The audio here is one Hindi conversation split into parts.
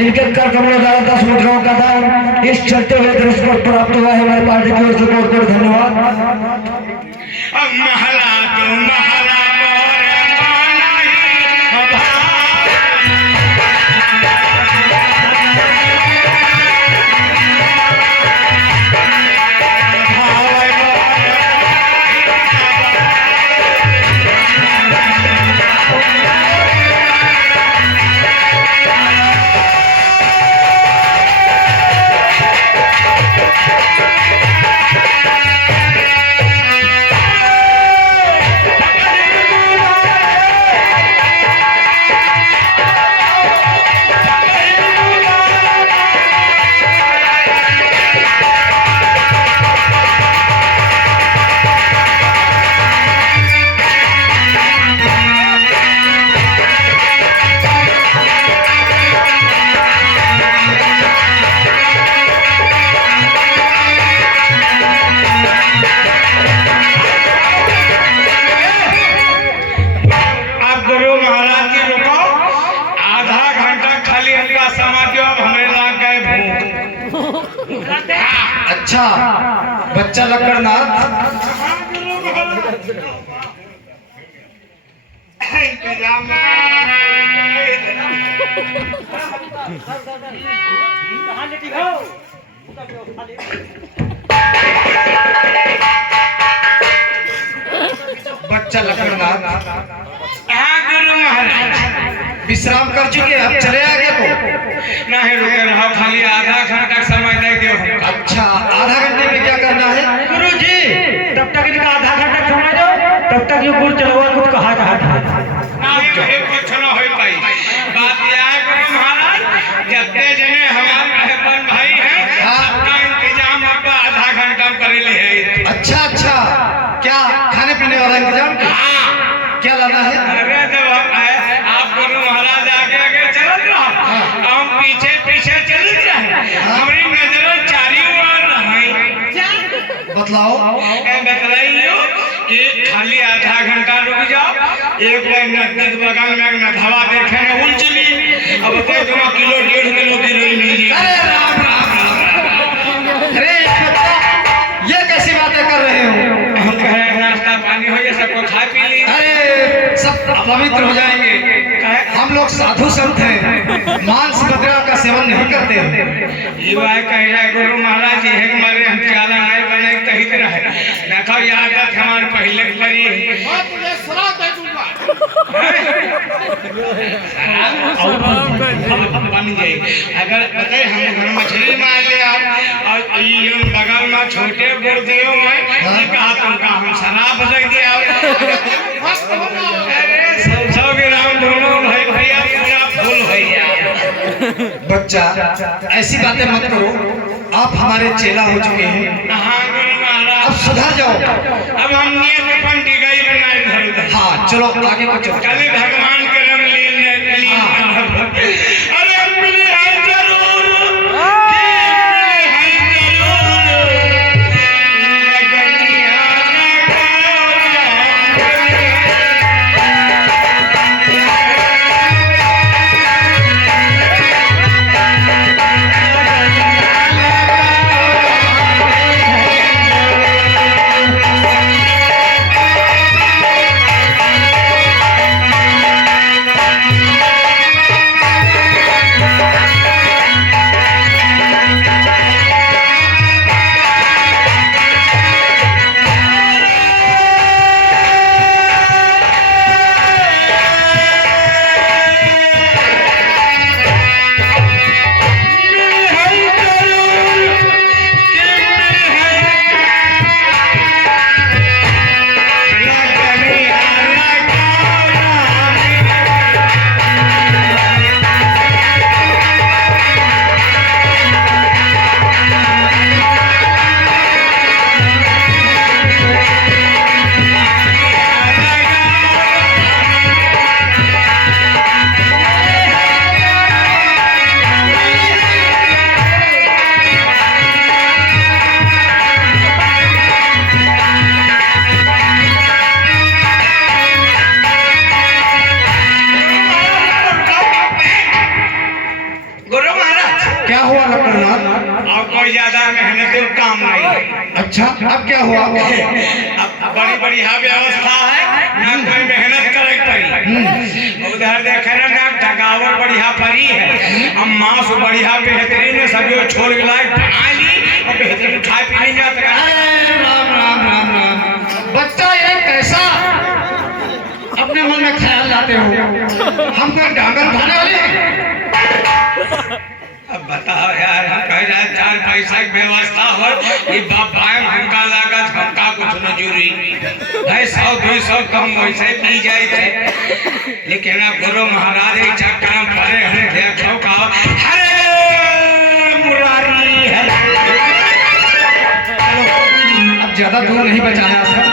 इनके कर कमलों द्वारा 10 मुद्राओं का दान इस चलते हुए दृश्य पर प्राप्त हुआ है। हमारे पार्टी की ओर से बहुत बहुत धन्यवाद। अच्छा बच्चा लकड़नाथ बच्चा लकड़नाथ गुरु महाराज विश्राम कर चुके, अब चले आगे को नहीं रुके रहो, खाली आधा घंटा समय दे दो। अच्छा आधा घंटे में क्या करना है गुरु जी? तब तक इनका आधा घंटा समय दो, तब तक ये गुरु चलवा कुछ कहा था कुछ न हो पाई। बात यह है गुरु महाराज, जितने जने हमारे बहन भाई हैं सबका इंतजाम आपका आधा घंटा कर ले है। अच्छा अच्छा क्या खाने पीने वाला इंतजाम? क्या लाना है? अरे जब आप गुरु महाराज आगे आगे चल रहा, हम पीछे पीछे चल रहे, हमारी नजर चारी ओर रही। बतलाओ। बतलाइयो कि खाली आधा घंटा रुक जाओ, एक नजदीक बगल में नधवा देखे न उल चली, अब तक 2 किलो 1.5 किलो की रोई नहीं। अरे राम राम राम, अरे ये कैसी बातें कर रहे हो? हम कह रहे हैं नाश्ता पानी हो गया, सबको खा पी ली, अरे सब पवित्र हो जाएंगे। हम लोग साधु संत हैं, मांस बकरा का सेवन नहीं करते हैं। ये बात कह रहे गुरु महाराज जी है हमारे, हम चाला नहीं बने कही तरह है। देखो याद है हमारे पहले करी बन गई। अगर बताए हम घर मछली मार ले और ये बगल में छोटे गुरुदेव में कहा तुमका हम शराब दे दिया, 100 ग्राम दोनों भाई भैया पूरा फूल भैया। बच्चा ऐसी बातें मत करो, आप हमारे चेला हो चुके हैं। हाँ गुरु महाराज, अब सुधर जाओ। अब हम नियत पंडी गई बनाए घर। हाँ चलो आगे को चलो। कल भगवान के रंग अरे अपने जरूर मेहनत है, काम नहीं। अच्छा, अब क्या हुआ? अब बड़ी बढ़िया व्यवस्था है ना, कोई मेहनत करे पड़ी। उधर देखे ना जगावर बढ़िया परी है, अब मांस बढ़िया बेहतरीन है, सभी छोड़ के लाए बना ली और बेहतरीन खाए पीने जाता है। राम राम राम राम। बच्चा ये कैसा अपने मन में ख्याल लाते हो? हम कोई डांगर उठाने वाले हैं? अब बताओ यार, हम कह रहे हैं 4 पैसा की व्यवस्था हो, ये बापाएं हमका लागत हमका कुछ मजूरी है, 100-200 कम वैसे दी जाए थे, लेकिन अब गुरु महाराज एक चक्कर में पड़े हैं, देखो का हरे मुरारी है। अब ज्यादा दूर नहीं बचाना सर,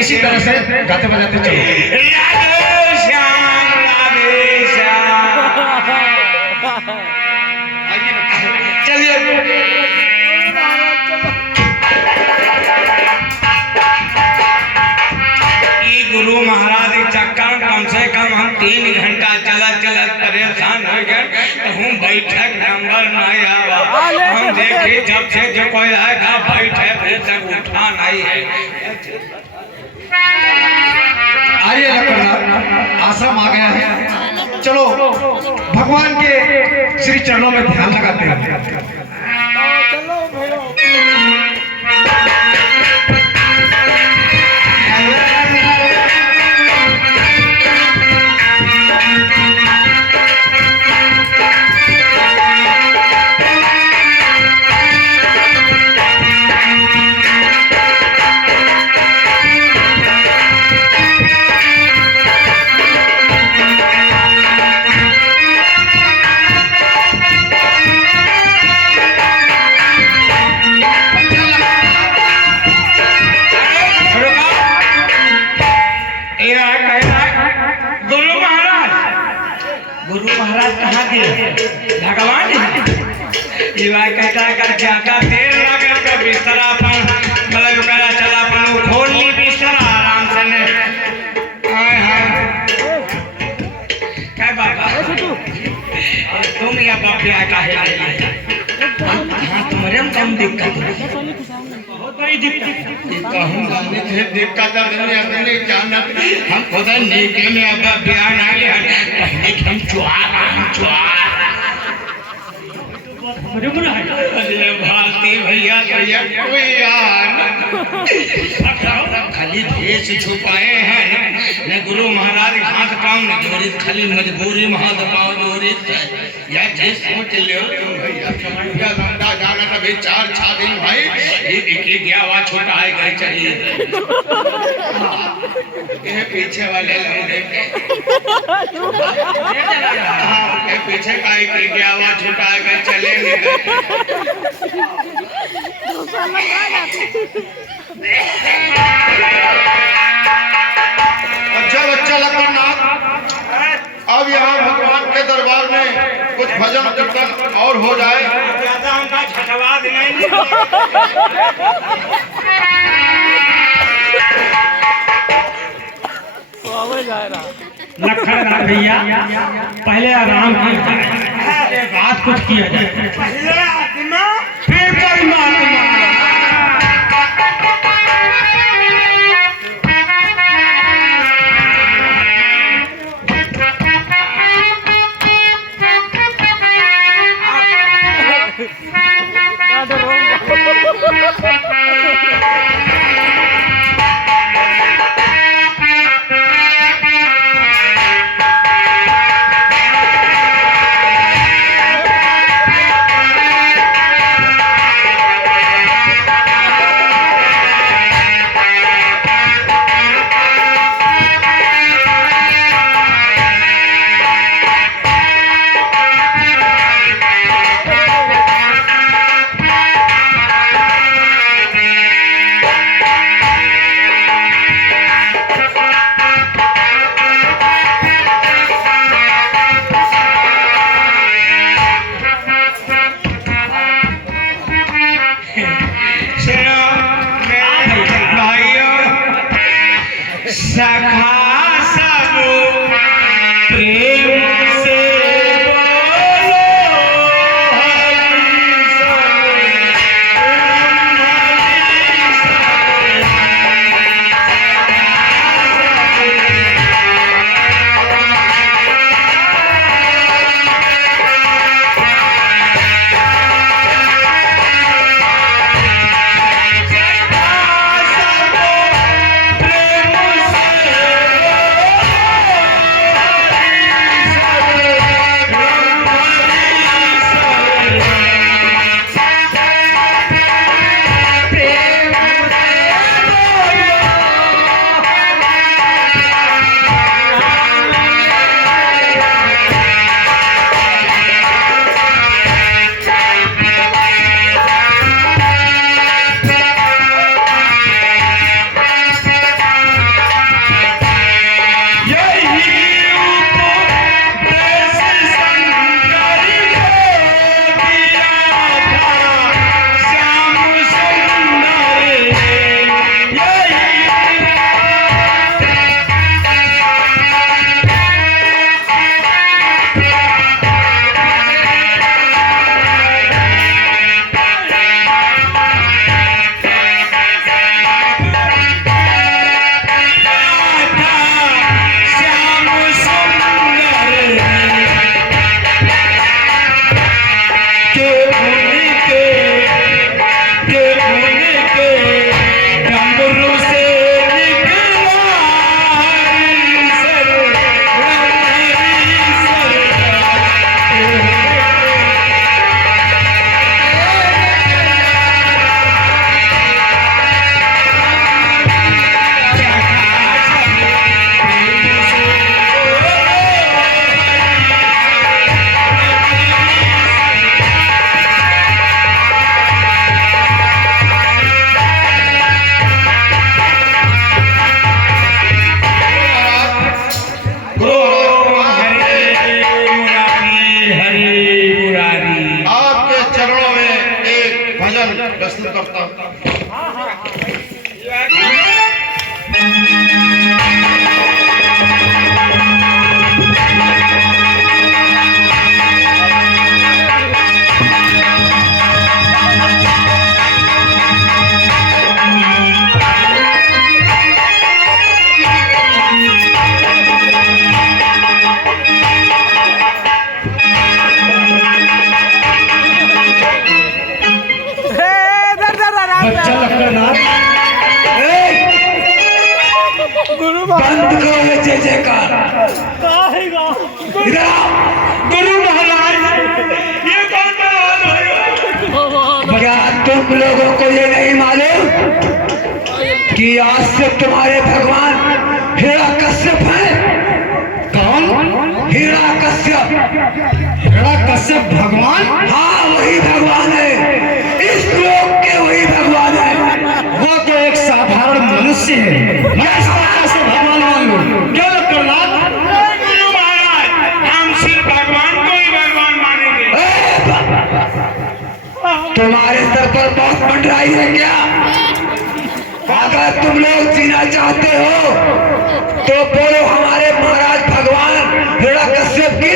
इसी तरह से गाते बजाते चलो। राधे श्याम राधे श्याम। चलिए गुरु महाराज के चक्कर कम से कम हम 3 घंटा चलत चलत परेशान हो गए, तो हम बैठक नंबर नहीं आवा। हम देखे जब से जो कोई आएगा बैठे फिर तक उठा नहीं है। आइए लखनऊ, आश्रम आ गया है, चलो भगवान के श्री चरणों में ध्यान लगाते हैं। भगवान कहता कर ज्यादा देर लगे तो बिस्तरा पर मतलब करा चला अपन खोल ली बिस्तरा आराम से ने। क्या बात तुम या बापिया काहे आई? हाँ तुम्हारे में कम दिक्कत बहुत बड़ी दिक्कत दिक्कत अपने जानत हम खुदा नीके में अब बयान आ गया पहले हम चुहार भारती भैया भैया कोई खाली भेष छुपाए हैं न गुरु महाराज घाट पाँव न जोड़े, खाली मजबूरी महाद पाँव जोड़े या जे सोच ले भैया धंधा जाना कभी 4-6 दिन भाई एक गया छोटा है गए चाहिए ये पीछे वाले लौंडे के पीछे का एक गया छोटा है गए चले अच्छा बच्चा लखनऊ, अब यहाँ भगवान के दरबार में कुछ भजन कीर्तन और हो जाए। ज्यादा हमका छटवा देंगे। लखनऊ भैया पहले आराम की बात कुछ किया जाए, पहले आत्मा फिर परमात्मा। करता बच्चा लकड़नाथ बंद करो ये जय जयकार। इधर आओ। गुरु महाराज ये कौन क्या तुम लोगों को ये नहीं मालूम कि आज से तुम्हारे भगवान हिरण्यकश्यप हैं? कौन? हिरण्यकश्यप। हिरण्यकश्यप भगवान? हाँ वही भगवान है, इस लोक के वही भगवान है। वो तो एक साधारण मनुष्य है, मैं इसका कैसे भगवान मान लूं? क्यों लकड़नाथ? गुरु महाराज हम सिर्फ भगवान को ही भगवान मानेंगे। तुम्हारे सर पर बहुत मंडराई है क्या? अगर तुम लोग जीना चाहते हो तो बोलो हमारे महाराज भगवान हिरण्यकश्यप की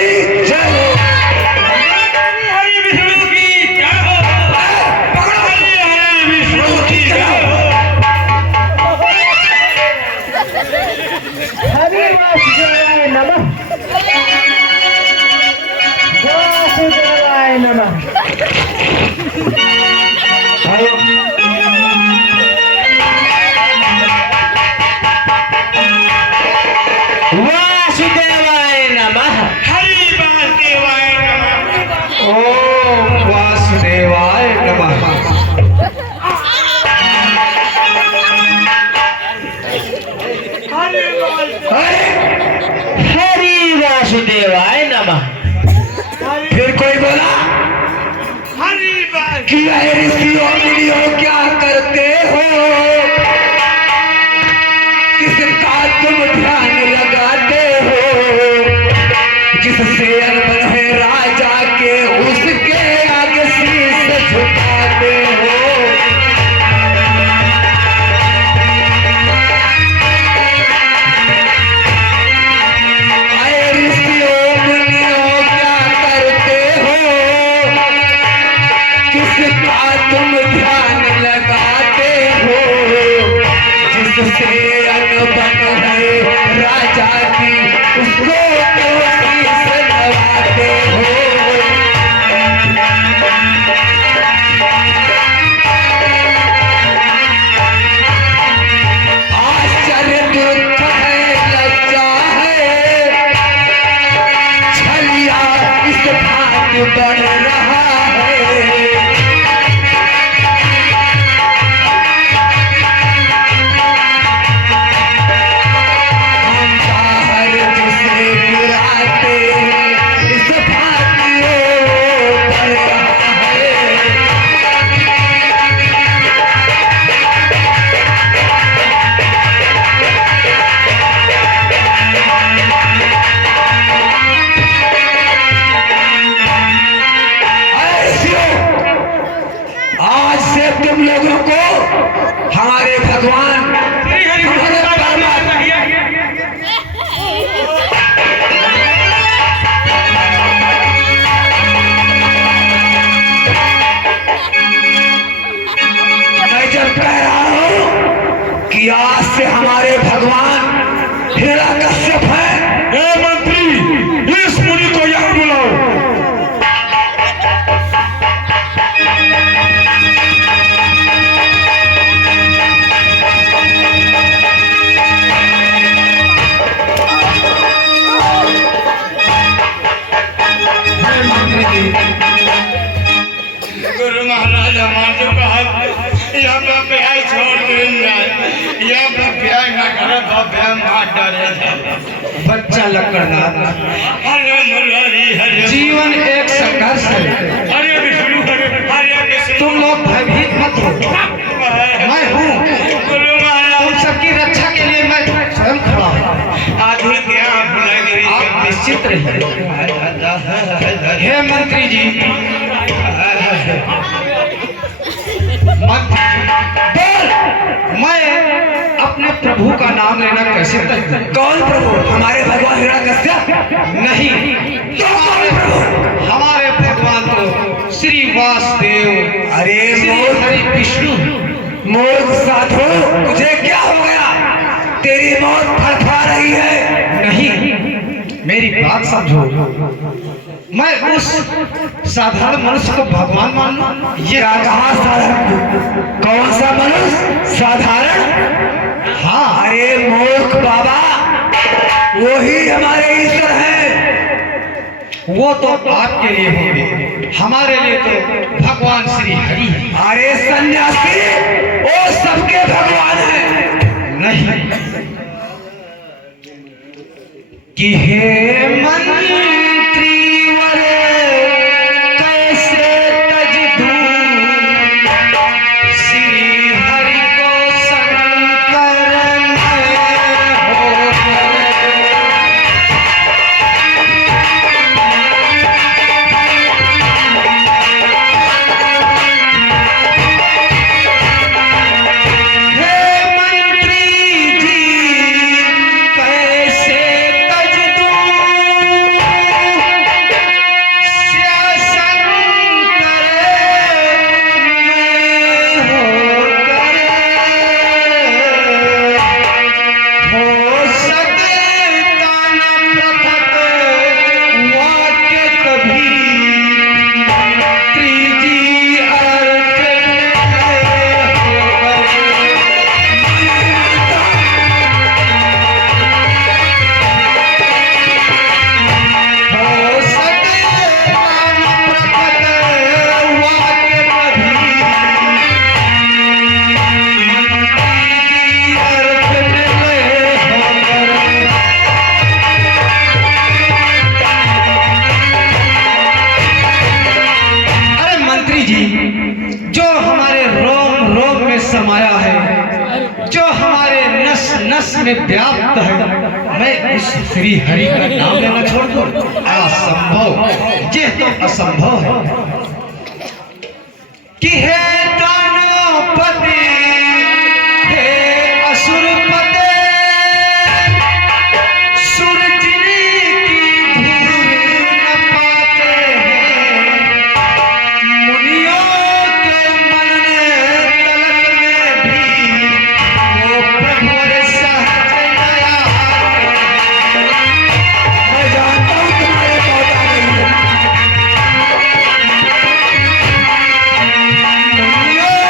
जय हो। हरि विष्णु की जय हो। पकड़ो। हरि विष्णु की जय हो। हरि वासुदेवाय नमः। वासुदेवाय नमः। वासुदेवाय नमः। हरि वासुदेवाय नमः। ओम वासुदेवाय नमः। हरि वासुदेवाय नमः। फिर कोई बोला हरि वासुदेवाय कि अरे ऋषियों मुनियों क्या करते हो, किसका तुम ध्यान लगाते हो, जिससे अनबन है राजा के उसके आगे शीश झुकाते हो। अरे ऋषियों मुनियों क्या करते हो, किसका तुम ध्यान लगाते हो, जिससे अनबन है राजा की उसको तो शीश नवाते हो। आश्चर्य दुख है लज्जा है, छलिया इस भांति बढ़ रहा है। हम बाहर जिसे गिराते हैं, इस भांति वो बढ़ रहा है। आज से तुम लोगों को हमारे भगवान हमारे परमात्मा मैं जब कह रहा हूं कि आज से हमारे भगवान हिरण्यकश्यप है। हे मंत्री इस मुनि को यहाँ बुलाओ। गुरु महाराज हमारे पास यहाँ पे प्याय छोड़ देंगे, यहाँ पे प्याय न करे तो प्याय मार डरे। बच्चा लकड़नाथ, हरे मुरारी हरे जीवन एक संघर्ष है, हरे विष्णु हरे विष्णु। तुम लोग भयभीत मत हो, मैं हूँ। गुरु महाराज तुम सबकी रक्षा के लिए मैं स्वयं खड़ा हूँ। आधुनिक आप निश्चित रहिए। हे मंत्री जी, बोल, मैं अपने प्रभु का नाम लेना कैसे तक दूं? कौन प्रभु? हमारे भगवान हिरण्यकश्यप? नहीं, तो कौन प्रभु? हमारे भगवान तो श्री वासुदेव, अरे श्री हरि विष्णु। मूर्ख साधु, तुझे क्या हो गया? तेरी मौत फड़फड़ा रही है। नहीं, मेरी बात समझो। मैं उस साधारण मनुष्य को भगवान मान लूं? ये क्या कहा साधारण? कौन सा मनुष्य साधारण? हाँ, अरे मूर्ख बाबा, वही हमारे ईश्वर हैं। वो तो आपके लिए होंगे, हमारे लिए तो भगवान श्री हरि है। अरे सन्यासी, वो सबके भगवान हैं। नहीं, कि हे मंत्री वर कैसे तज दूं श्री हरि को शंकर हो। हे मंत्री जी कैसे तज दूं शासन करे मैं हो सकता न पृथक वाक्य कभी मंत्री जी अर्थ हो सकता न पृथक वाक्य कभी अर्थ अरे मंत्री जी, जो हमारे रोम रोम में समाया है, जो हमारे नस नस में व्याप्त है, मैं उस श्री हरि का नाम लेना छोड़ दूं? असंभव, ये तो असंभव है। कि हे दानवपति, हे असुरपते, सुरजनी की धूल न पाते हैं मुनियों के मन तलक में भी वो प्रभु सहज दया। मैं जानता हूँ तुम्हारे पौधा नहीं है। मुनियों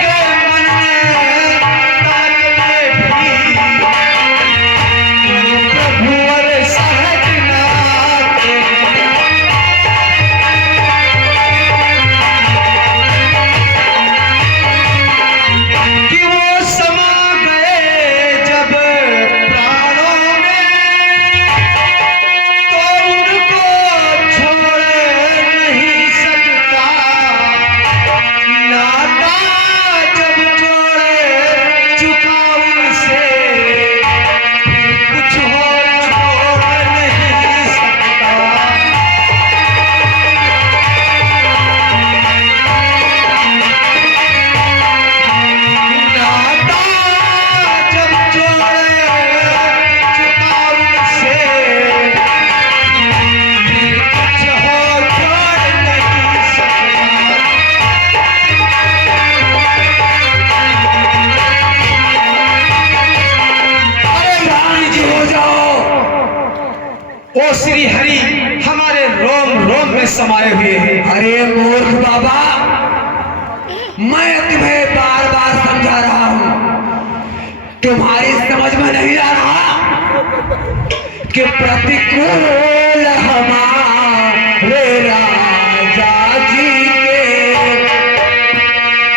के मन तलक में भी वो प्रभु सहज नाते। कि वो समा गए जब प्राणों में तो उनको छोड़ नहीं सकता। नाता जब जोड़ चुका उनसे फिर कुछ हो छोड़ नहीं सकता। नाता जब जोड़ चुका उनसे फिर कुछ हो छोड़ नहीं सकता। अरे रानी जी हो जाओ, ओ श्री हरि हमारे रोम रोम में समाये हुए हैं। अरे मूर्ख बाबा, मैं तुम्हें बार बार समझा रहा हूँ, तुम्हारी समझ में नहीं आ रहा कि प्रतिकूल हमारे राजा जी के,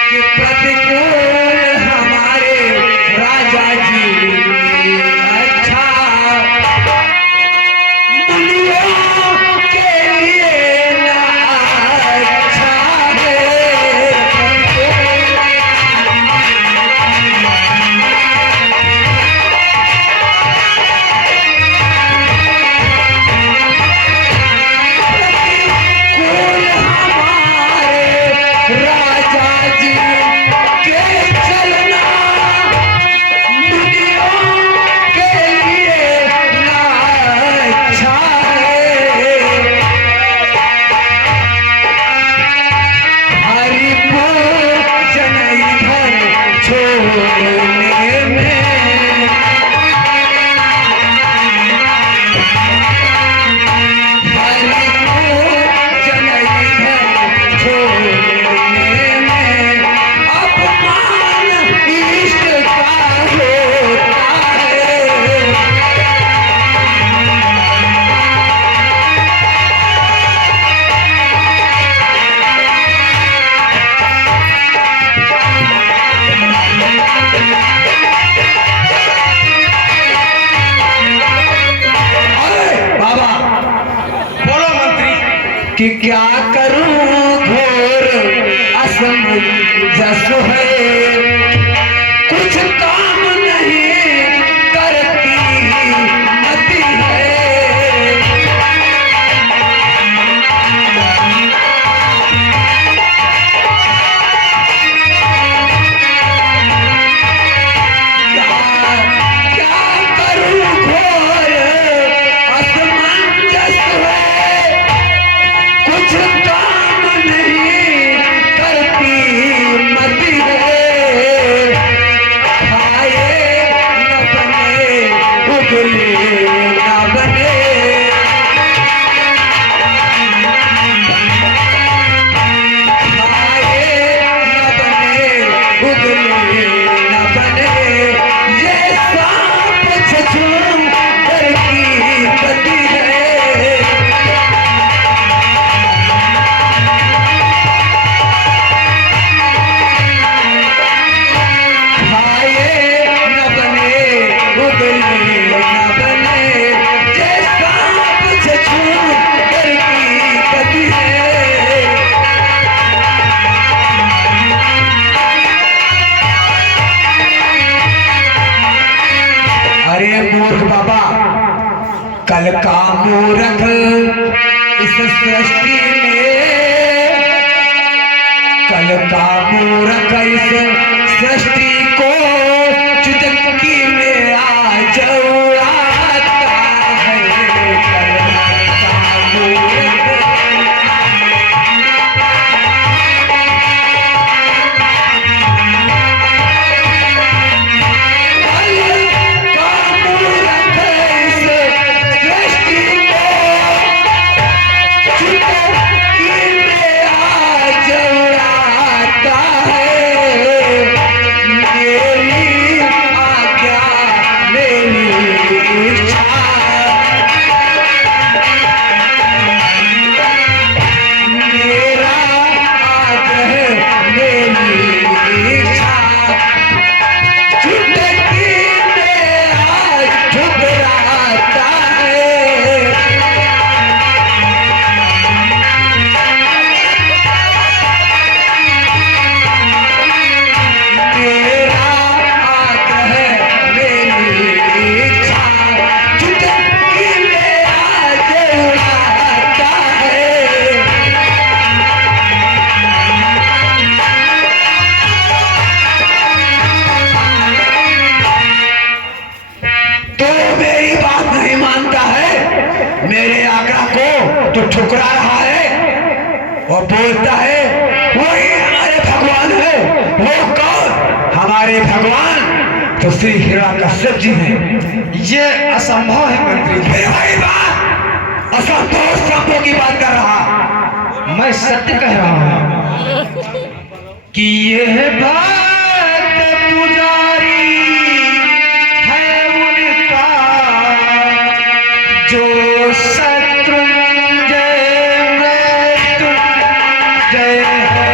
कि प्रतिकूल हमारे राजा जी के। अच्छा, मुनियों के लिए ना अच्छा है। कि क्या करूं घोर असमंजस है, कुछ काम नहीं करती मति है। क्या करूं घोर असमंजस है, कुछ काम नहीं करती मति है। खाए न बने उगले न बने, खाए न बने उगले न बने, ये सांप छछूंदर की गति है। खाए न बने उगले न बने, ये सांप छछूंदर की गति है। अरे मूर्ख बाबा, कल का मूर्ख इस सृष्टि में, कल का मूर्ख इस सृष्टि को चुटकी में आज उड़ाता है। कल का मूर्ख मेरे आज्ञा को तो ठुकरा रहा है और बोलता है वही हमारे भगवान है। वो कौन? हमारे भगवान तो श्री हिरण्यकश्यप जी हैं। ये असंभव है मंत्री जी। फिर वही बात असंभव संभव की बात कर रहा, मैं सत्य कह रहा हूं कि यह बात पुजारी है उनका जो शत्रुंजय मृत्युंजय है।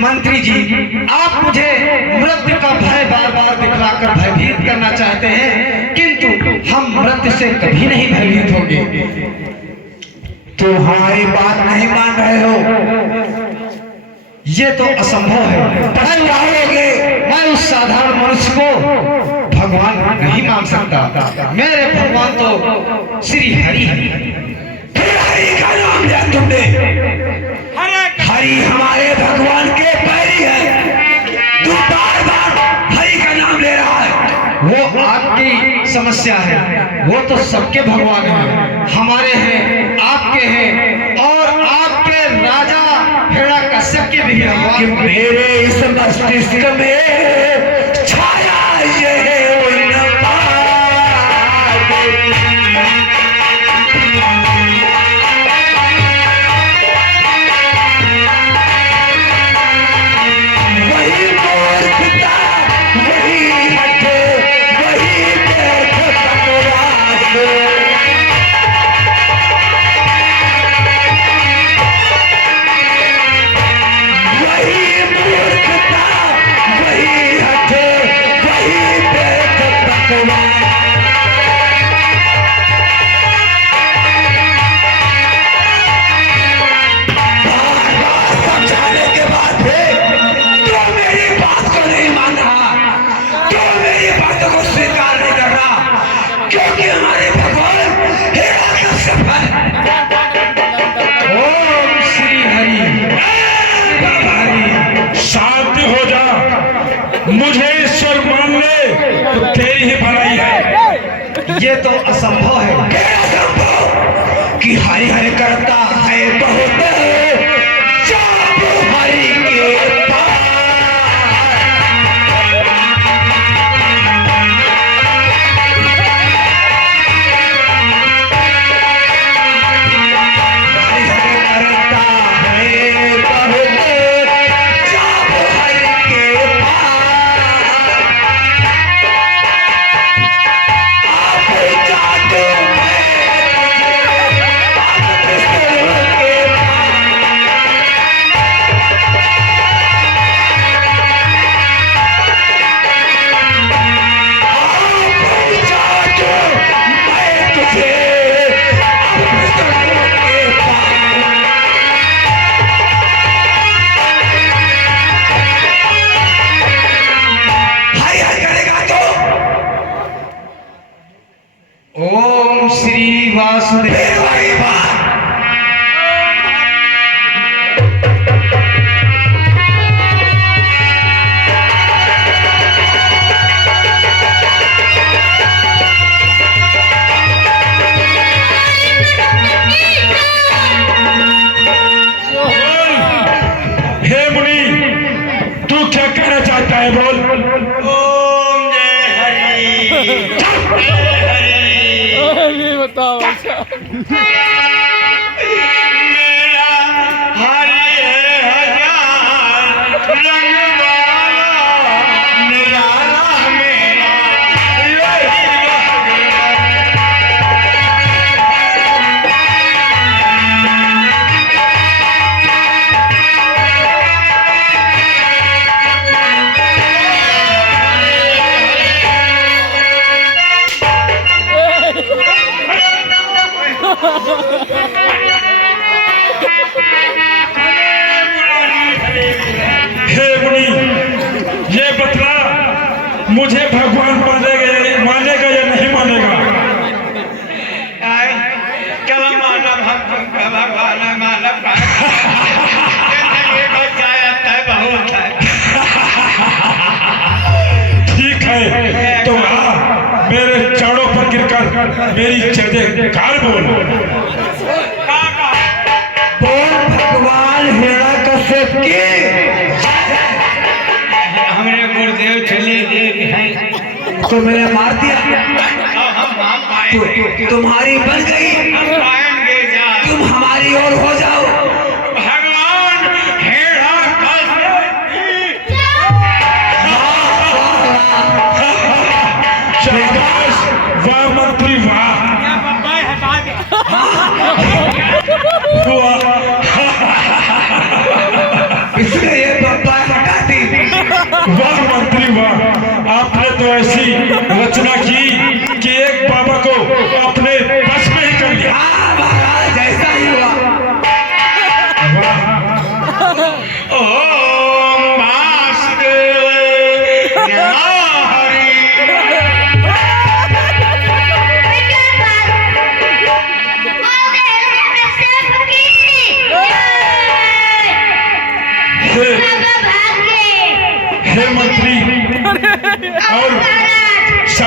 मंत्री जी, आप मुझे मृत्यु का भय बार बार दिखलाकर भयभीत करना चाहते हैं, किंतु हम मृत्यु से कभी नहीं भयभीत होंगे। तुम्हारी बात नहीं मान रहे हो, ये तो असंभव है। मैं उस साधारण मनुष्य को भगवान नहीं मांग सकता। मेरे भगवान तो श्री हरि हरि। फिर हरि का नाम लिया तुमने? हरि हमारे भगवान के पैरी है, तू बार बार हरि का नाम ले रहा है। वो आपकी समस्या है, वो तो सबके भगवान हैं, हमारे हैं, आपके हैं और आपके राजा हिरण्यकश्यप के भी भगवान। कि मेरे इस मस्तिष्क में छाया ये वही मूर्खता, वही हठ, वही व्यर्थ बकवास। वही मूर्खता, वही हठ, वही व्यर्थ बकवास। बार-बार समझाने के बाद भी तू मेरी बात को नहीं मान रहा, तू मेरी बातों को स्वीकार नहीं कर रहा, क्योंकि हमारे भगवान हिरण्यकश्यप है। ओम श्री हरि हरि। शांति हो जा, मुझे ईश्वर मान ले तो तेरी ही भलाई है। ये तो असंभव है। मेरा संभव कि हरि हरि करता है बहुत, जब हरि के पास। हरि हरि करता है बहुत, जब हरि के पास। आप जादू में ओम श्री वासुदेव। हे मुनि, तू क्या कहना चाहता है बोल। ओम जय हरि। बताओ मेरा हरि है हजार रंग वाला, निराला मेरा यही भगवान। हे मुनि, ये बतला मुझे भगवान मानेगा या नहीं मानेगा। कब मानव हम तुमको भगवान मानव जिंदगी बचाया तय बहुत है। ठीक है तो आ मेरे चरणों पर गिरकर मेरी जयकार बोल। बोल भगवान हिरण्यकश्यप की। हमारे गुरुदेव चले हैं तो मैंने मार दिया, तुम्हारी बन गई, तुम हमारी ओर हो जाओ। भगवान शाबाश, वाह मंत्री वाह। इसलिए ये बब्बा हटा दी। वाह मंत्री वाह, आपने तो ऐसी रचना की कि एक बाबा को अपने बस में ही कर लिया। हाँ महाराज, ऐसा ही हुआ। वाह। ओम वासुदेव नमः हरि।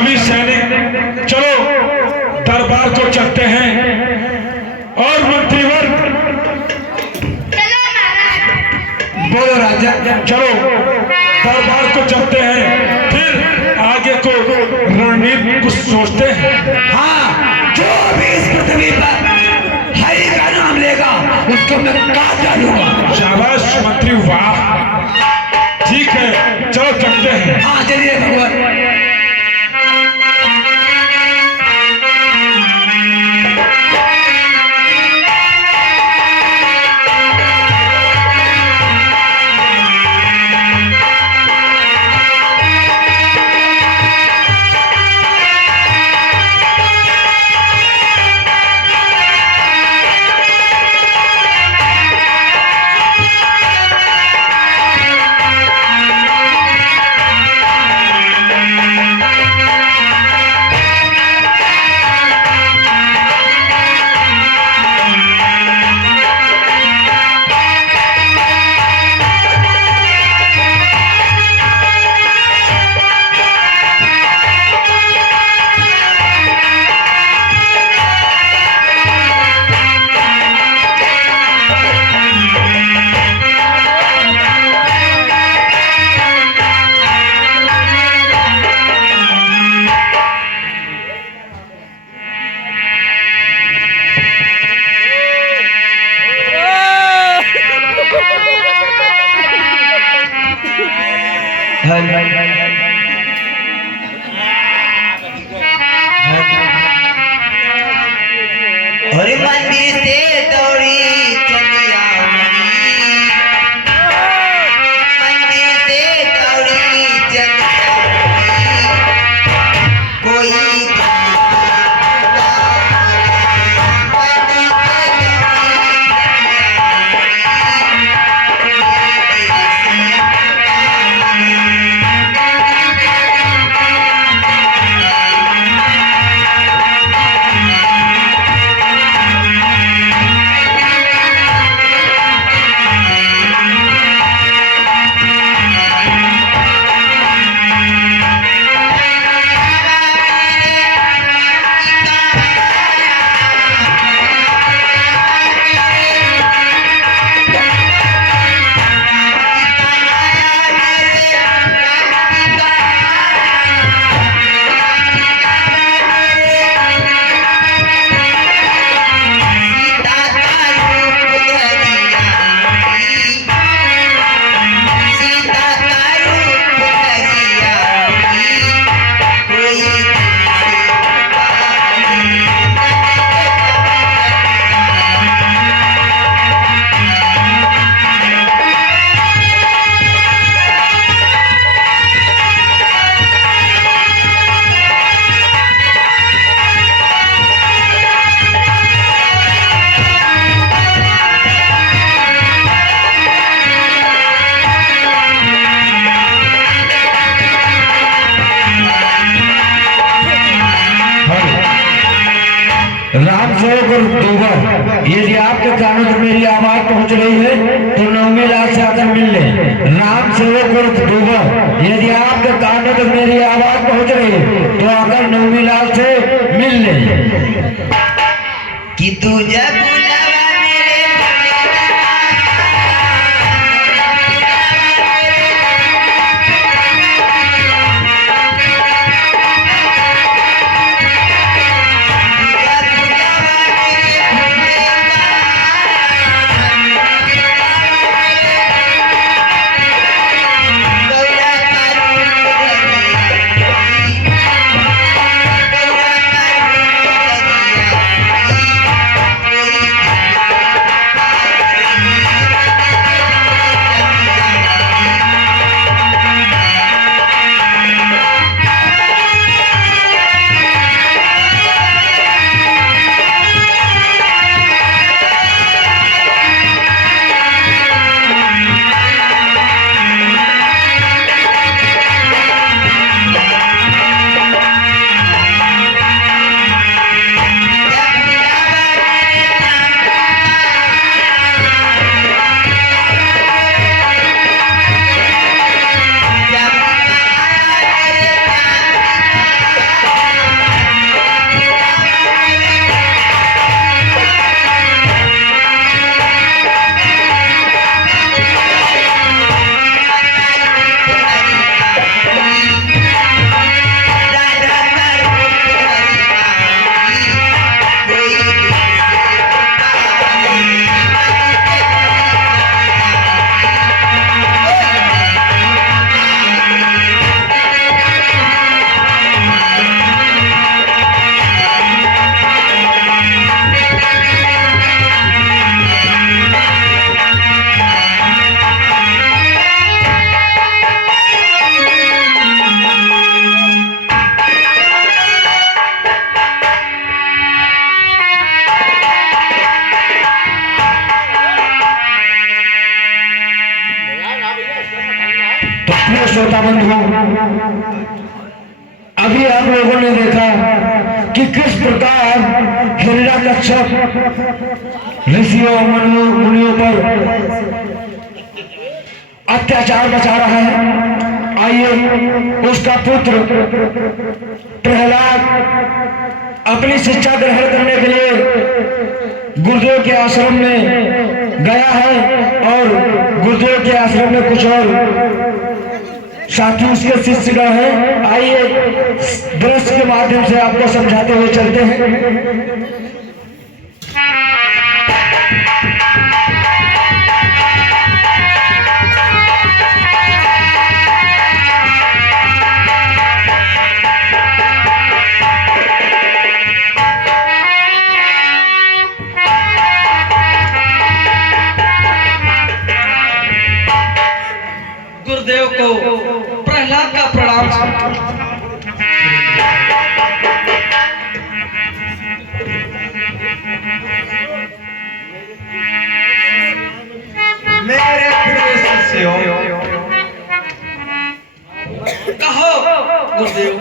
सभी सैनिक चलो दरबार को चलते हैं। और मंत्रीवर्ग बोलो राजा। चलो दरबार को चलते हैं, फिर आगे को रणनीति कुछ सोचते हैं। हाँ, जो भी इस पृथ्वी पर हरि का नाम लेगा उसको मैं काट डालूंगा। शाबाश मंत्री, वाह, ठीक है, चलो चलते हैं। हाँ चलिए भगवान। अरे मंदिर से दौड़ी चली आऊंगी, मंदिर से दौड़ी चली आऊंगी, कोई राम सेवक और दूबर, यदि आपके कानों तक मेरी आवाज पहुंच रही है तो नवमी लाल से आकर मिल ले। राम सेवक और दूबर, यदि आपके कानों तक मेरी आवाज पहुंच रही है तो आकर नवमी लाल से मिल ले। कि तू जब बुलावा मेरे कोई कि किस प्रकार हिरण्यकश्यप ऋषियों मुनियों पर अत्याचार मचा रहा है। आइए उसका पुत्र प्रहलाद अपनी शिक्षा ग्रहण करने के लिए गुरुदेव के आश्रम में गया है और गुरुदेव के आश्रम में कुछ और साथी उसके शिष्यगण हैं। आइए दृश्य के माध्यम से आपको समझाते हुए चलते हैं। गुरुदेव को प्रहलाद का प्रणाम। मेरे प्रिय शिष्यों, कहो गुरुदेव।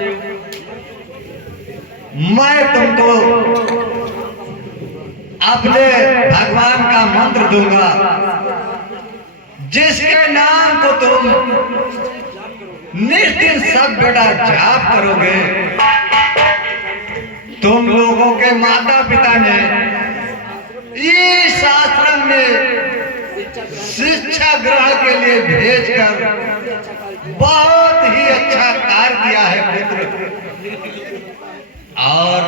मैं तुमको अपने भगवान का मंत्र दूंगा, जिसके नाम को तुम नित्य सब बेटा जाप करोगे। तुम लोगों के माता पिता ने इस आश्रम में शिक्षा ग्रहण के लिए भेजकर बहुत ही अच्छा कार्य किया है पुत्र। और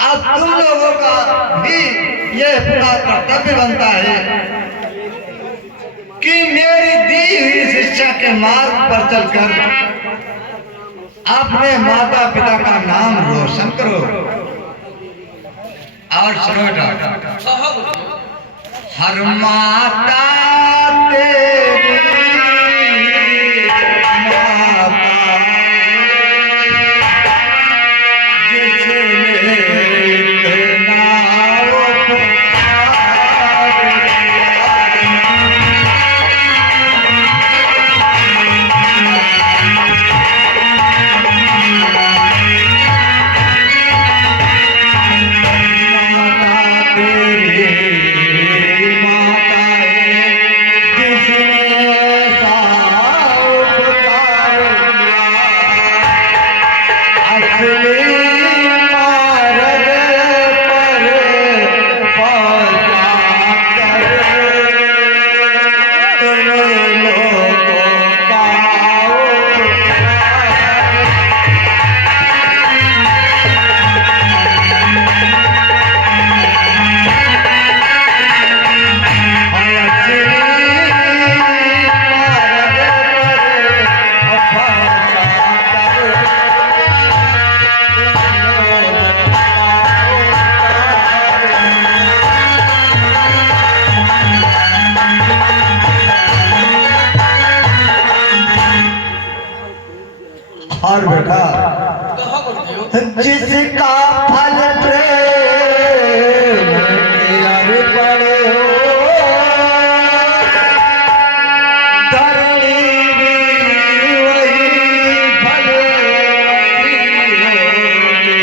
अब तुम लोगों का भी यह पूरा कर्तव्य बनता है कि मेरी दी हुई शिक्षा के मार्ग पर चलकर अपने माता पिता का नाम रोशन करो। और सुनो बेटा, हर माता तेरी माता जिसने इतना और बेटा, जिसका फल प्रेम के पड़े हो, धरणी भी वही फलवती होगी।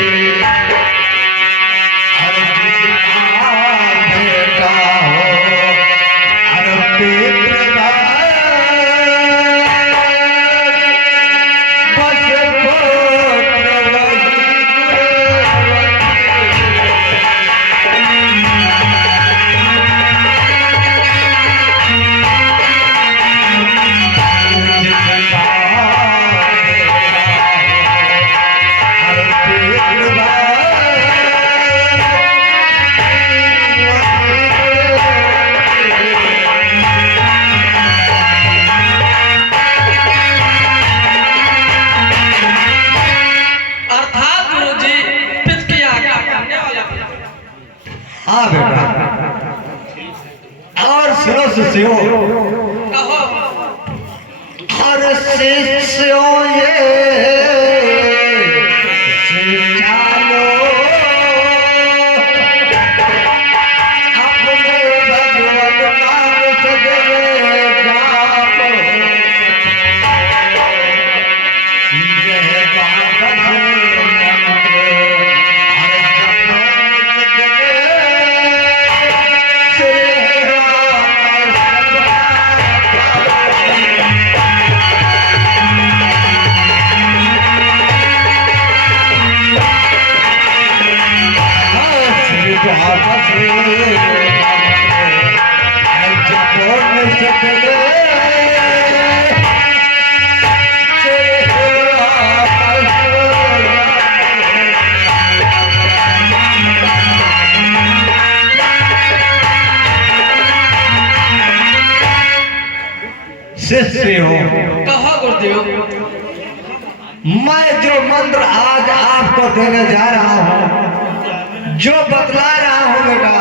और जिसका बेटा हो और पितृ हाँ बेटा, और सुनो शिष्यों, हर शिष्यों ये शिक्षा लो, अपने भगवत नाम सदैव जापो। यह बाबा मंत्र शिष्य हो, कहा गुरुदेव। मैं जो मंत्र आज आपको देने जा रहा हूँ, जो बतला रहा हूँ बेटा,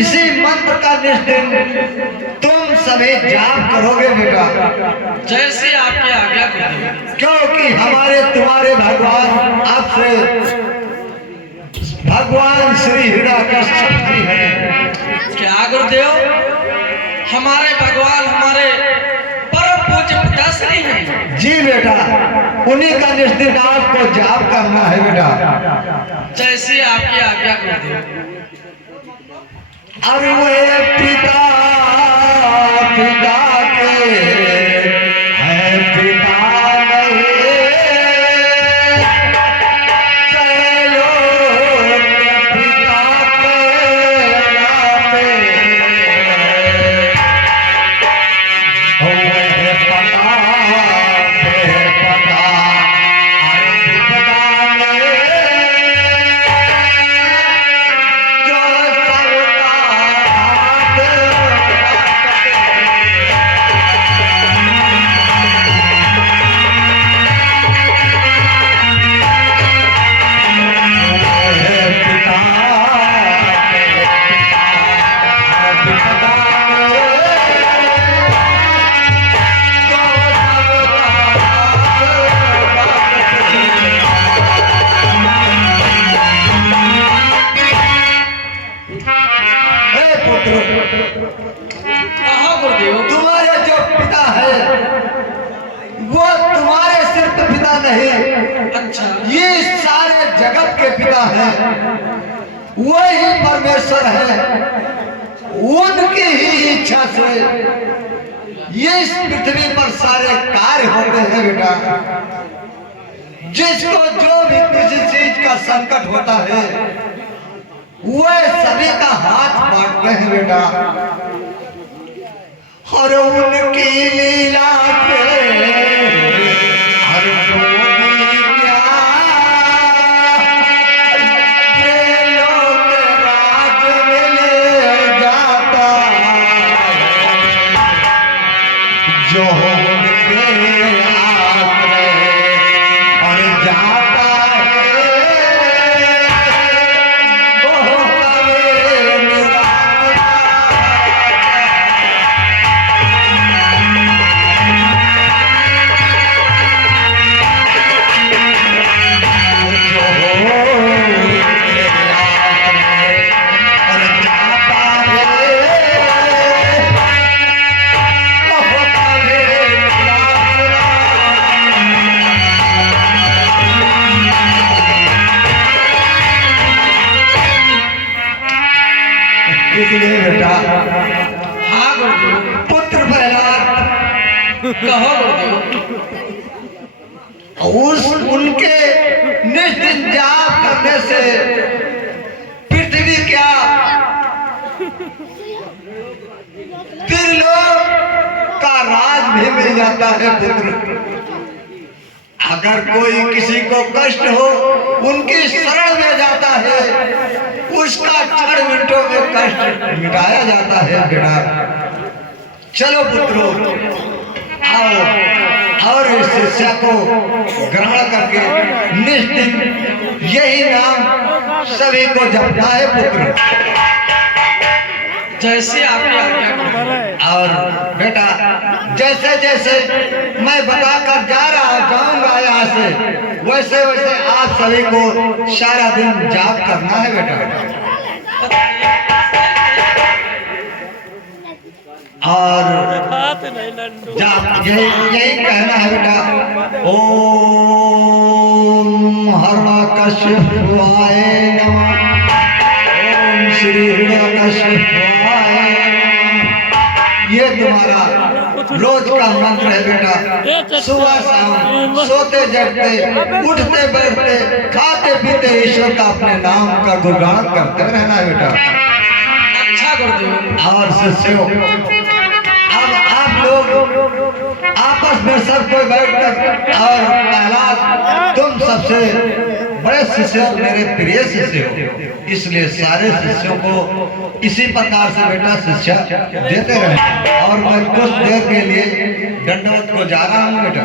इसी मंत्र का निश्चित तुम सभी जाप करोगे बेटा। जैसे आपकी आज्ञा गुरुदेव। क्योंकि हमारे तुम्हारे भगवान आपसे भगवान श्री हिरण्यकश्यप जी हैं। क्या गुरुदेव? हमारे भगवान हमारे परम पूज्य पिताश्री हैं। जी बेटा, उन्हीं का निश्चित आपको जाप करना है बेटा। जैसे आपकी आज्ञा गुरुदेव। अरे वे पिता पिता के है पिता नहीं, चलो पिता के नाते वे पता है पता पता नहीं, जो सबका कहा गुरुदेव। तुम्हारे जो पिता है वो तुम्हारे सिर्फ पिता नहीं, अच्छा। ये सारे जगत के पिता हैं, वही परमेश्वर है। उनकी ही इच्छा से ये इस पृथ्वी पर सारे कार्य होते हैं बेटा। जिसको जो भी किसी चीज का संकट होता है वह सभी का हाथ बांटते हैं बेटा। और उनकी लीला के हर मोदी क्या लोक राज मिल जाता, जो उनके आगे और जाता है वो कभी निराश इसलिए बेटा हाँ गुरुदेव। पुत्र प्रहलाद कहो गुरुदेव। उस उनके निश्चित जाप करने से पृथ्वी क्या त्रिलोक का राज भी मिल जाता है पुत्र। अगर कोई किसी को कष्ट हो उनकी शरण में जाता है, उसका क्षण मिनटों में कष्ट मिटाया जाता है बेटा। चलो पुत्रों आओ और इस शिक्षा को ग्रहण करके निश्चित यही नाम सभी को जपना है पुत्र। जैसे आपकी आज्ञा गुरुदेव। और बेटा जैसे जैसे मैं बताकर जा रहा जाऊंगा यहाँ से, वैसे वैसे आप सभी को सारा दिन जाप करना है बेटा। और जाप यही कहना है बेटा। ओम हिरण्यकश्यपाय नमः, ओम श्री हिरण्यकश्यपाय नमः। ये तुम्हारा रोज का मंत्र है बेटा। सुबह शाम सोते जगते उठते बैठते खाते पीते ईश्वर का अपने नाम का गुणगान करते रहना है बेटा। अच्छा गुरुदेव। और शिष्यों, अब आप लोग आपस में सब कोई बैठकर, और पहला तुम सबसे बड़े शिष्य और मेरे प्रिय शिष्य हो, इसलिए सारे शिष्यों को इसी प्रकार से बेटा शिक्षा देते रहे। और मैं कुछ देर के लिए दंडवत को जा रहा हूँ बेटा।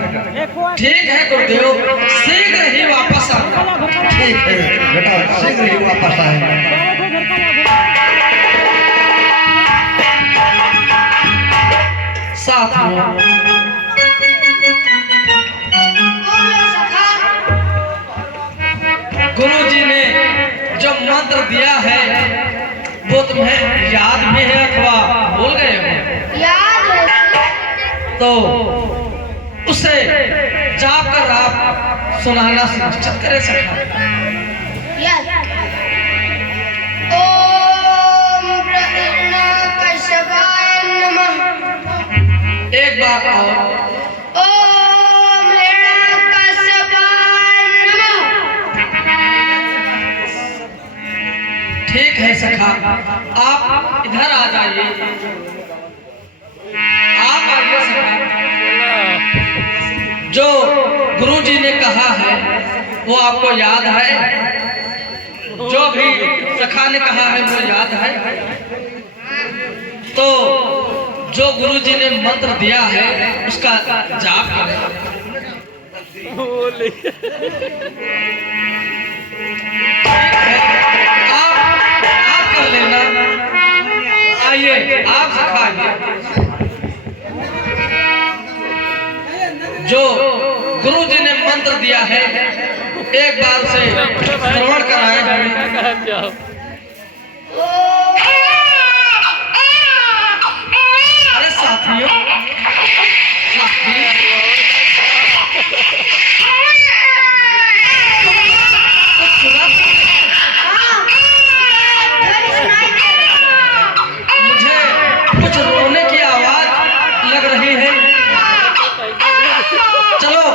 ठीक है गुरुदेव, शीघ्र ही वापस आना। ठीक है बेटा, शीघ्र ही वापस आएंगे। साथियों, गुरु जी ने जो मंत्र दिया है वो तुम्हें याद भी है अथवा भूल गए हो? याद है। तो उसे जाप कर आप सुनाना सुनिश्चित करें सका। यस। ओम हिरण्यकश्यपाय नमः। एक बार और। ओम हिरण्यकश्यपाय नमः। ठीक है सखा, आप इधर आ जाइए। आप आइए सखा। जो गुरु जी ने कहा है वो आपको याद है? जो भी सखा ने कहा है वो याद है? तो जो गुरु जी ने मंत्र दिया है उसका जाप करें। आप कर लेना। आइए आप सिखाइए। जो गुरु जी ने मंत्र दिया है एक बार से श्रवण कराए हमें। अरे साथियों, मुझे कुछ रोने की आवाज लग रही है। चलो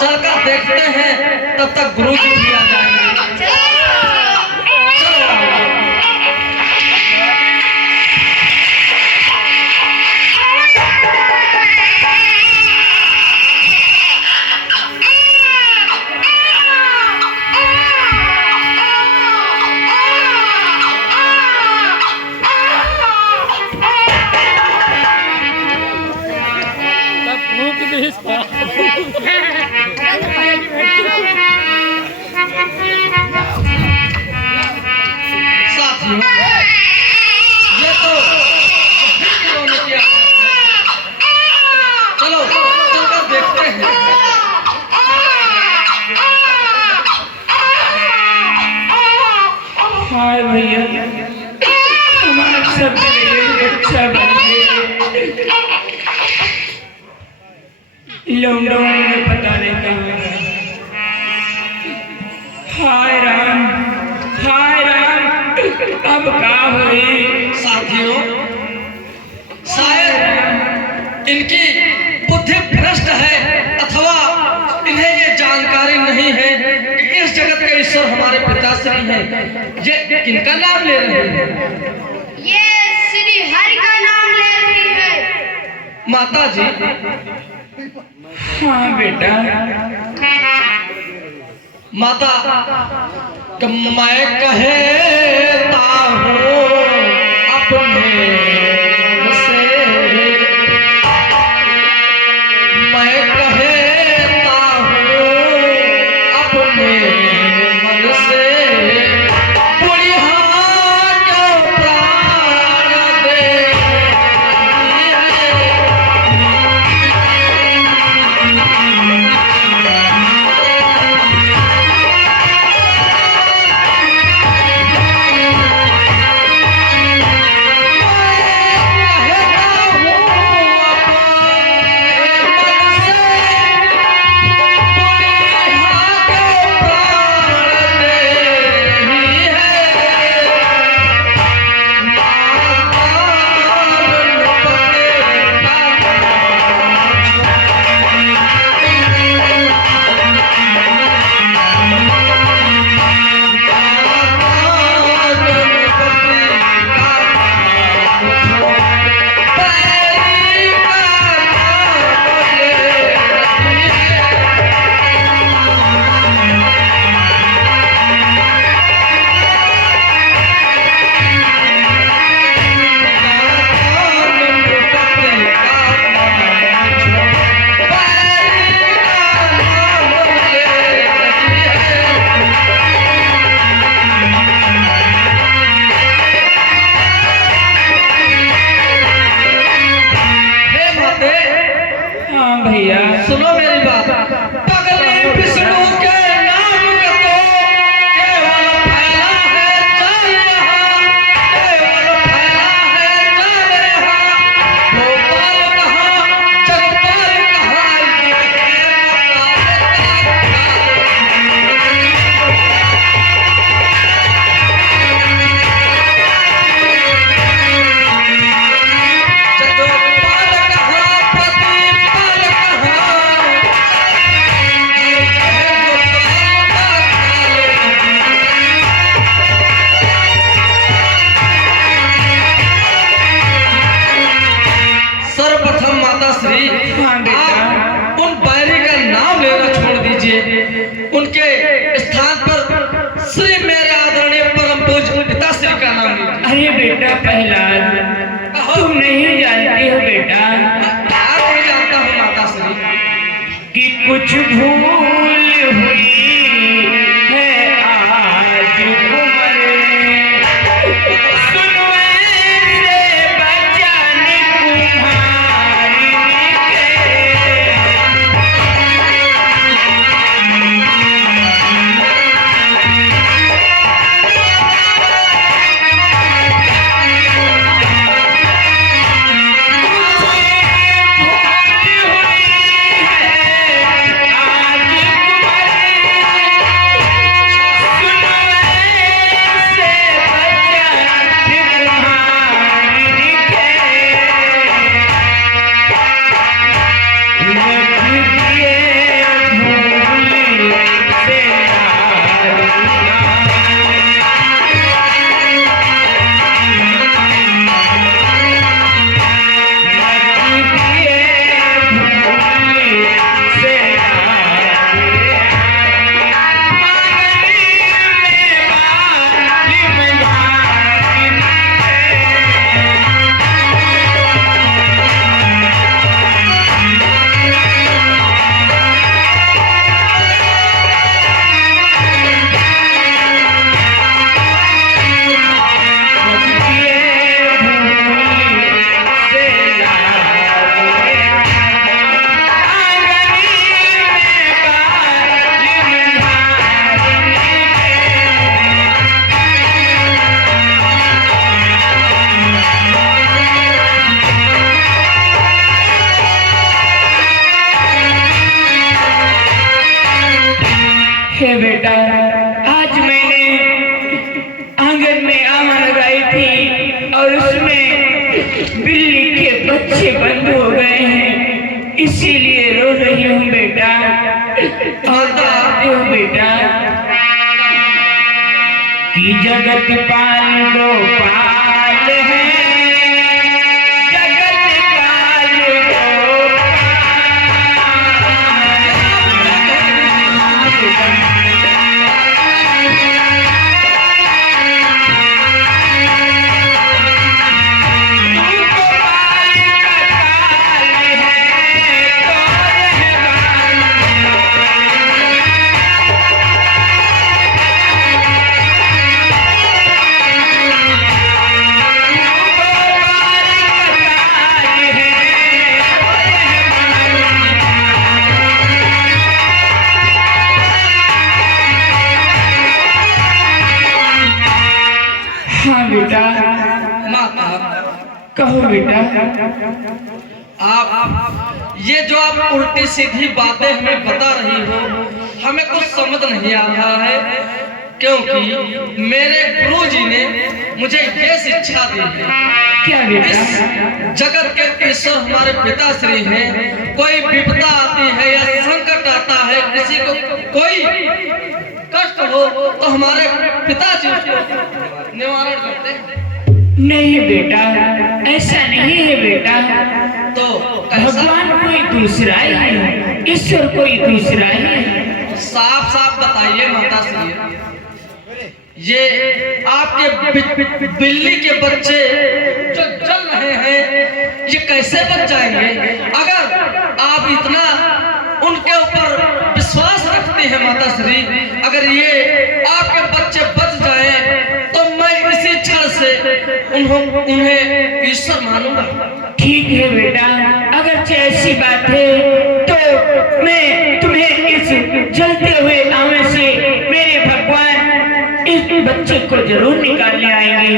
चलकर देखते हैं, तब तक गुरु जी भी आ जाएंगे। साथियों, ये तो रोने की आवाज है। चलो चलकर देखते हैं। हाय भैया, हमारा सब अच्छा बन गया। लॉकडाउन में पता नहीं कहाँ गया। हाय राम, हाय राम, अब का हुई? साथियों, शायद इनकी बुद्धि भ्रष्ट है अथवा इन्हें ये जानकारी नहीं है कि इस जगत के ईश्वर हमारे पिताश्री हैं। ये किनका नाम ले रहे हैं? ये श्री हरि का नाम ले रही है। माता जी। हाँ बेटा। माता, मैं कहता हूँ अपने से, मैं कहता हूँ अपने मन से, बुढ़िया क्यों प्राण दे है। श्री मेरे आदरणीय परम पूज्य पिताश्री का नाम लिया। अरे बेटा प्रहलाद, तुम नहीं जानते हो बेटा नहीं जानता हूँ माताश्री कि कुछ भूल हुई है आज कुंवर, सुनो ऐसे बचन कुम्हारी के। हे बेटा, आज मैंने आंगन में आम लगाई थी और उसमें बिल्ली के बच्चे बंद हो गए हैं, इसीलिए रो रही हूँ बेटा। और जानते हो बेटा कि जगत पाल गोपाल है, जगत पाल हाँ बेटा, माता कहो बेटा। आप ये जो आप उल्टी सीधी बातें हमें बता रही हो, हमें कुछ समझ नहीं आ रहा है, क्योंकि मेरे गुरुजी ने मुझे ये शिक्षा दी है। क्या बेटा? इस जगत के ईश्वर हमारे पिताश्री हैं। कोई विपदा आती है या संकट आता है, किसी को कोई कष्ट हो तो हमारे पिताजी उसको निवारण करते हैं। नहीं बेटा, ऐसा नहीं है बेटा। तो कैसा? भगवान कोई दूसरा ही है, ईश्वर कोई दूसरा ही है। साफ साफ बताइए माताश्री, ये आपके बिल्ली के बच्चे जो जल रहे हैं, ये कैसे बच जाएंगे? अगर आप इतना उनके ऊपर विश्वास रखते हैं माताश्री, अगर ये आपके बच्चे बच जाएं तो मैं इसी क्षण से उन्हें ईश्वर मानूंगा। ठीक है बेटा, अगर ऐसी बात है तो मैं तुम्हें इस जलते हुए आंवले से मेरे भगवान इस बच्चे को जरूर निकालने आएंगे।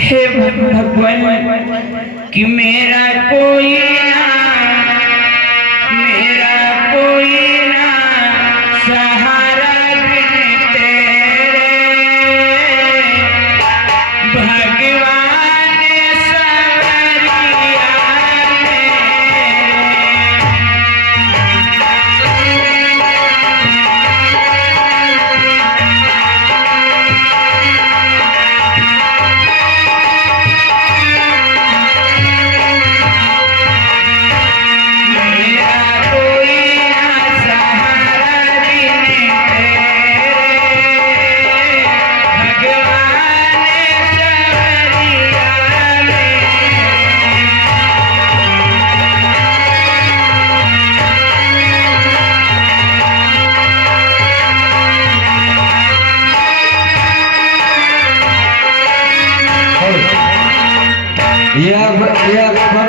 हे भगवान कि मेरा कोई ना सहारा बिन तेरे, भगवान सवरिया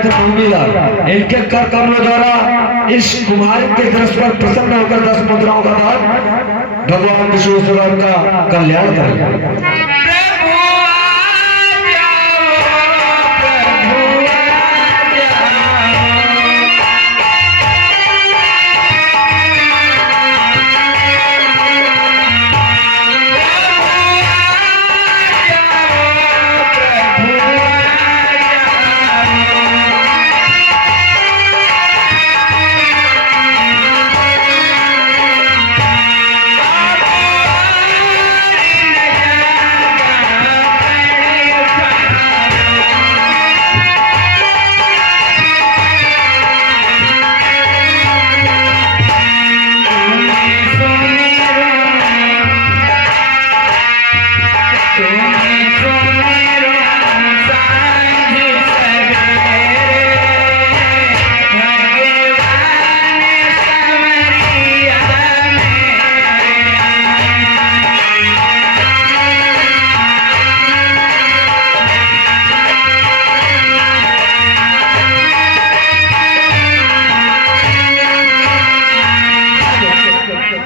नाथ भूमिलाल इनके कर कमलों द्वारा इस कुमार के दृश्य पर प्रसन्न होकर 10 मुद्राओं का दान भगवान विश्वेश्वर का कल्याण करें।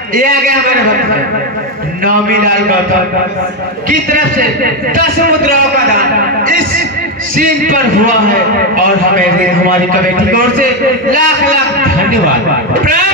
ये आ गया हमारे भक्त नौमीलाल गौतम की तरफ से 10 मुद्राओं का दान इस सीन पर हुआ है और हमें हमारी कमेटी की ओर से लाख लाख धन्यवाद।